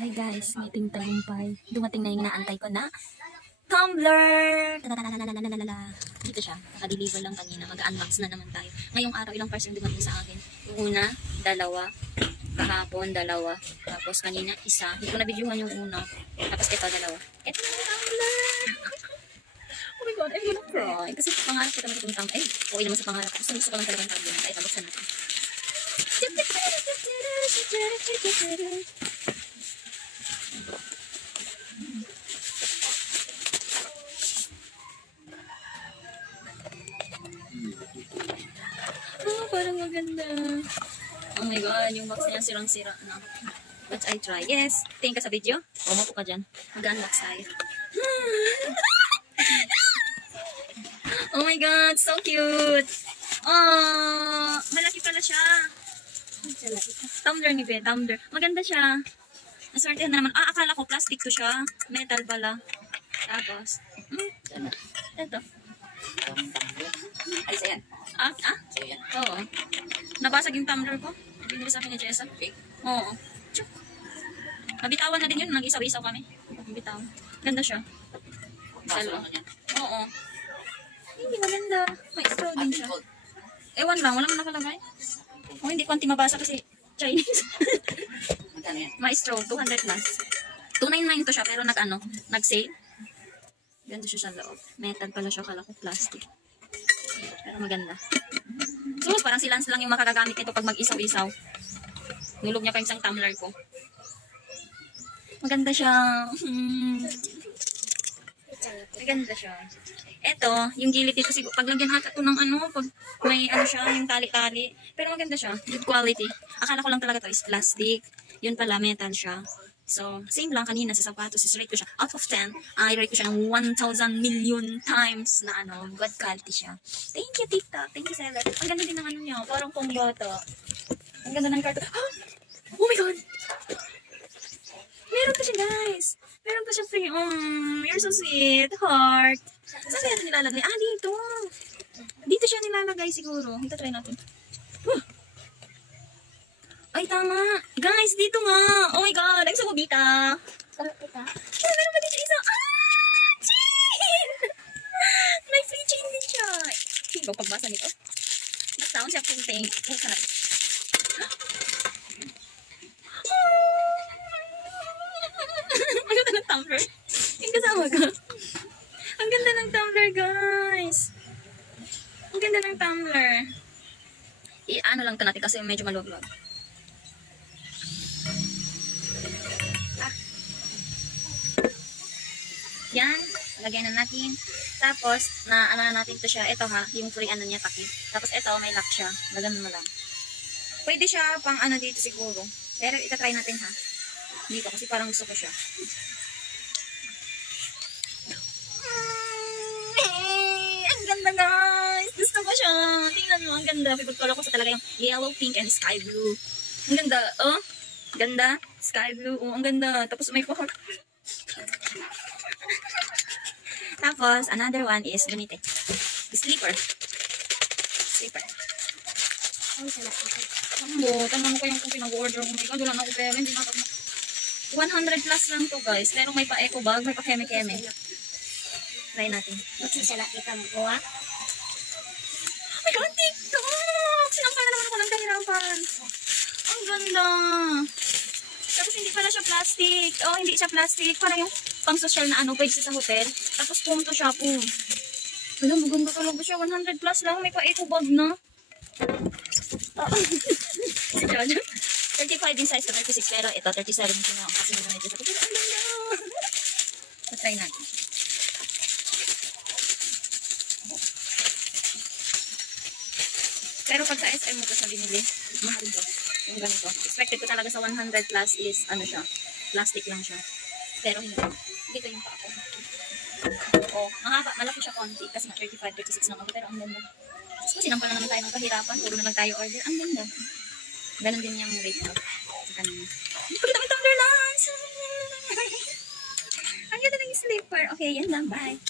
Hi guys, ngiting tagumpay. Dumating na yung inaantay ko na tumbler! Dito siya. Naka-deliver lang kanina. Mag-unbox na naman tayo. Ngayong araw, ilang person dumating sa akin. Yung una, dalawa. Kahapon, dalawa. Tapos kanina, isa. Hindi ko na-videohan yung una. Tapos ito, dalawa. Ito na yung tumbler! Oh my God, I'm gonna cry. Kasi pangarap ko talaga itong tumbler. Eh, okay naman sa pangarap. Gusto ko lang talaga yung tumbler. Kaya tabuksan natin. Oh, parang maganda. Oh my God, yung box niya sirang-sira na. Let's try. Yes, tingin ka sa video. Umupo ka dyan. Mag-unbox tayo. Oh my God, so cute. Oh, malaki pala siya. Tumbler ni Be, tumbler. Maganda siya. Naswerte na naman. Ah, akala ko plastic to siya. Metal pala. Tapos, ito. Ay, saya. Ah? Saya. Oo. Nabasag yung tumbler ko. Binili sa akin ni Jessa. Oo. Chuk. Mabitawan na din yun. Nag-isaw-isaw kami. Mabitawan. Ganda siya. Baso naman yan. Oo. Hindi maganda. May straw din siya. Ewan lang. Wala man nakalagay. Oh, hindi ko mabasa kasi Chinese. Magkano yan? Maestro, 200 plus. 299 to siya, pero nag-sale. Ganda siya sa loob. Metal pala siya, kala ko plastic. Pero maganda. So, parang si Lance lang yung makagagamit nito pag mag-isaw-isaw. Nulog niya pa yung isang tumbler ko. Maganda siya. Maganda siya. Ito, yung gilid dito siguro, paglagyan ata ito ng pag may siya, yung tali-tali. Pero maganda siya, good quality. Akala ko lang talaga to is plastic. Yun pala, metal siya. So, same lang kanina sa sapatos, is rate ko siya. Out of 10, I rate ko siya ng 1,000 million times na good quality siya. Thank you, tita. Thank you, seller. Ang ganda din ng niya, parang pang bata. Ang ganda ng karton. Oh my God! Meron pa siya, guys. Meron pa siya free. You're so sweet. Heart. Saan kaya ito nilalagay? Ah, dito. Dito siya nilalagay siguro. Ito, try natin. Ay, tama. Guys, dito nga. Oh my God. Ang sumubita. Sarap ito. Oh, meron pa din siya isa. Ah! Chain! May free chain din siya. Hindi pagbasa nito. Mas taon siya punting. Oh, sarap. Ang ganda ng tumbler. Yung kasama ka. Ang ganda ng tumbler, guys. Ang ganda ng tumbler. I-ano lang ito natin kasi medyo maluwag-luwag. Yan. Lagyan na natin. Tapos, na natin ito siya. Ito ha, yung free niya, takip. Tapos ito, may lock siya. Lagyan mo lang. Pwede siya pang dito siguro. Pero itatry natin ha. Dito kasi parang gusto ko siya. Ang ganda, guys! Gusto ko siya. Tingnan mo, ang ganda. Favorite color ko sa talaga yung yellow, pink, and sky blue. Ang ganda. Oh, ganda. Sky blue. Oh, ang ganda. Tapos may heart. Tapos, another one is ganito. Slipper. Slipper. Tanong ko yung kung pinag-order ko. Oh my God, wala na ako pera. Hindi na ako 100 plus lang to, guys. Pero may pa-eco bag, may pa-keme-keme. Try natin. Magsisalak ito mo ko, ha? Oh my God, TikTok! Sinampal na naman ako ng kahirapan. Ang ganda. Tapos hindi pala siya plastic. Oh, hindi siya plastic. Parang yung pang-social na pwede siya sa hotel. Tapos pum to siya, pum. Wala, maganda talaga siya. 100 plus lang. May pa-eco bag na. Si Jojo. 35 din size to 36. Pero ito, 37 din siya. Kasi medyo sa kapit. Ang ganda. Try natin. Pero pag sa SM mo ito sa binili, mahal ito. Yung ganito. Expected ko talaga sa 100 plus is, siya, plastic lang siya. Pero hindi. Dito yung pa ako. Oh, mahaba. Malaki siya konti. Kasi nga 35, 36 lang ako. Pero ang ganda. So, sinampal na naman tayo ng kahirapan. Puro na lang tayo order. Ang ganda. Ganon din yung rate ko. Sa kanina. Pagkita mo yung tumbler lang. Ang ganda ng slipper. Okay, yan lang. Bye.